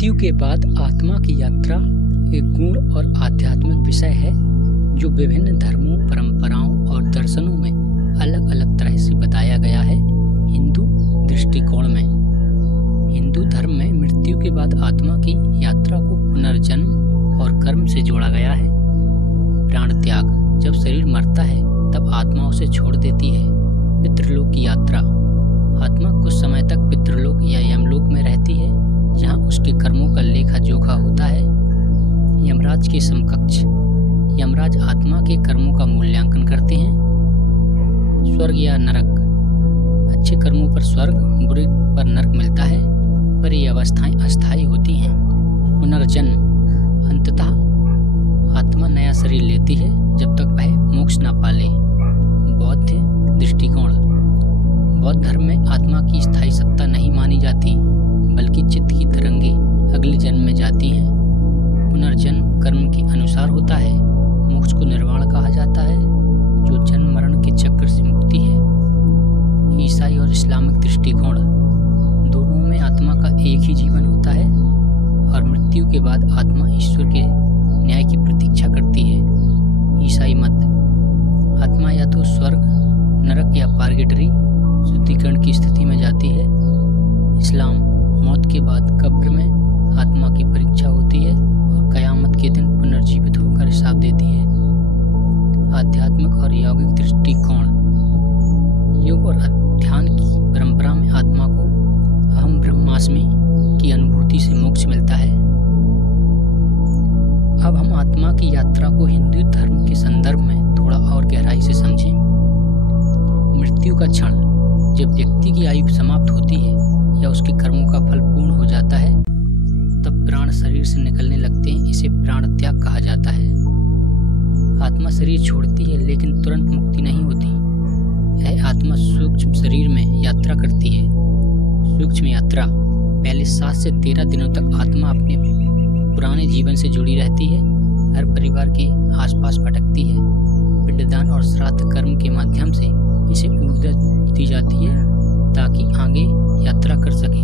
मृत्यु के बाद आत्मा की यात्रा एक गूढ़ और आध्यात्मिक विषय है जो विभिन्न धर्मों, परंपराओं और दर्शनों में अलग अलग तरह से बताया गया है। हिंदू दृष्टिकोण में हिंदू धर्म में मृत्यु के बाद आत्मा की यात्रा को पुनर्जन्म और कर्म से जोड़ा गया है। प्राण त्याग, जब शरीर मरता है तब आत्मा उसे छोड़ देती है। पितृलोक की यात्रा, आत्मा कुछ समय तक पितृलोक या यमलोक में रहती है जहाँ उसके कर्मों का लेखा जोखा होता है। यमराज के समकक्ष, यमराज आत्मा के कर्मों का मूल्यांकन करते हैं। स्वर्ग या नरक, अच्छे कर्मों पर स्वर्ग, बुरे पर नरक मिलता है, पर ये अवस्थाएं अस्थायी होती हैं। पुनर्जन्म, अंततः आत्मा नया शरीर लेती है जब तक वह मोक्ष न पाले। बौद्ध दृष्टिकोण, बौद्ध धर्म में आत्मा की स्थायी सत्ता नहीं मानी जाती, बल्कि चित्त की तरंगे अगले जन्म में जाती हैं। पुनर्जन्म कर्म के अनुसार होता है। मोक्ष को निर्वाण कहा जाता है, जो जन्म मरण के चक्र से मुक्ति है। ईसाई और इस्लामिक दृष्टिकोण, दोनों में आत्मा का एक ही जीवन होता है और मृत्यु के बाद आत्मा ईश्वर के न्याय की प्रतीक्षा करती है। ईसाई मत, आत्मा या तो स्वर्ग, नरक या पार्गेटरी शुद्धिकरण की स्थिति में जाती है। इस्लाम, मौत के बाद कब्र में आत्मा की परीक्षा होती है और कयामत के दिन पुनर्जीवित होकर हिसाब देती है। आध्यात्मिक और यौगिक दृष्टिकोण, योग और ध्यान की परंपरा में आत्मा को अहम ब्रह्मास्मि की अनुभूति से मोक्ष मिलता है। अब हम आत्मा की यात्रा को हिंदू धर्म के संदर्भ में थोड़ा और गहराई से समझें। मृत्यु का क्षण, जब व्यक्ति की आयु समाप्त होती है या उसके कर्मों का फल पूर्ण हो जाता है, तब प्राण शरीर से निकलने लगते हैं। इसे प्राण त्याग कहा जाता है। आत्मा शरीर छोड़ती है लेकिन तुरंत मुक्ति नहीं होती। यह आत्मा सूक्ष्म शरीर में यात्रा करती है। सूक्ष्म यात्रा, पहले 7 से 13 दिनों तक आत्मा अपने पुराने जीवन से जुड़ी रहती है, घर परिवार के आसपास भटकती है। पिंडदान और श्राद्ध कर्म के माध्यम से इसे ऊर्जा दी जाती है ताकि आगे यात्रा कर सके।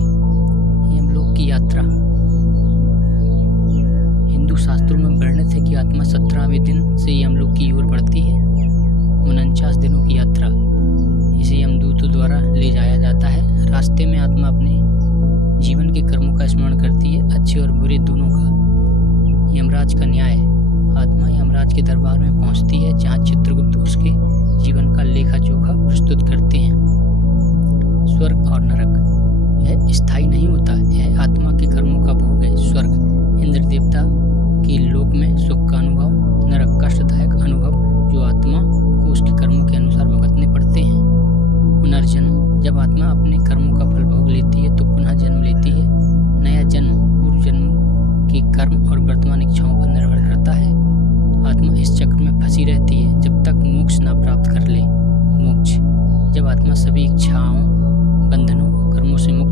यमलोक की यात्रा, हिंदू शास्त्रों में वर्णित है कि आत्मा 17वें दिन से यमलोक की ओर बढ़ती है। 49 दिनों की यात्रा, इसे यमदूतों द्वारा ले जाया जाता है। रास्ते में आत्मा अपने जीवन के कर्मों का स्मरण करती है, अच्छे और बुरे दोनों का। यमराज का न्याय, आत्मा यमराज के दरबार में पहुंचती है जहां चित्रगुप्त उसके जीवन का लेखा जोखा प्रस्तुत करते हैं। स्वर्ग और नरक, यह स्थायी नहीं होता, यह आत्मा के कर्मों का भोग है। स्वर्ग, इंद्र देवता के लोक में सुख का अनुभव, नरक कष्टदायक अनुभव जो आत्मा को उसके कर्मों के अनुसार भुगतने पड़ते हैं। पुनर्जन्म, जब आत्मा अपने कर्मों का फल भोग लेती है तो पुनः जन्म लेती है। नया जन्म पूर्व जन्मों के कर्म और वर्तमान इच्छाओं पर निर्भर करता है। आत्मा इस चक्र में फंसी रहती है जब तक मोक्ष न प्राप्त कर ले। मोक्ष, जब आत्मा सभी इच्छाओं, बंधनों और कर्मों से मुक्त